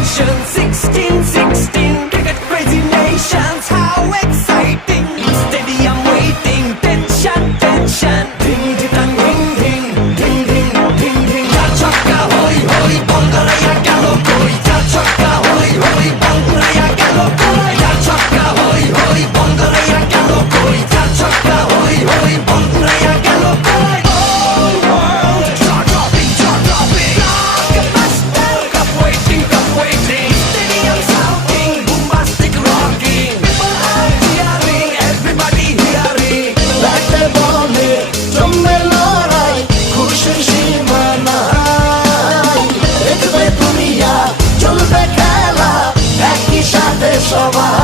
action. 16, cricket crazy nations. How exciting! Stadium waiting. Tension. Ding ding ding ding ding ding ding ding. Ya chakka hoi hoi, ball garaya gelo koi. Ya chakka hoi hoi, ball garaya gelo koi. Ya chakka hoi hoi, ball garaya gelo koi. Ya chakka hoi hoi, ball garaya gelo koi. Whole world jaw dropping. Blockbuster, cup waiting. Stadium shouting, bombastic rocking. People are cheering, everybody hearing. ব্যাটে বলে জমবে লড়াই, খুশির সীমা নাই। দেখবে দুনিয়া, চলবে খেলা, একই সাথে সবাই।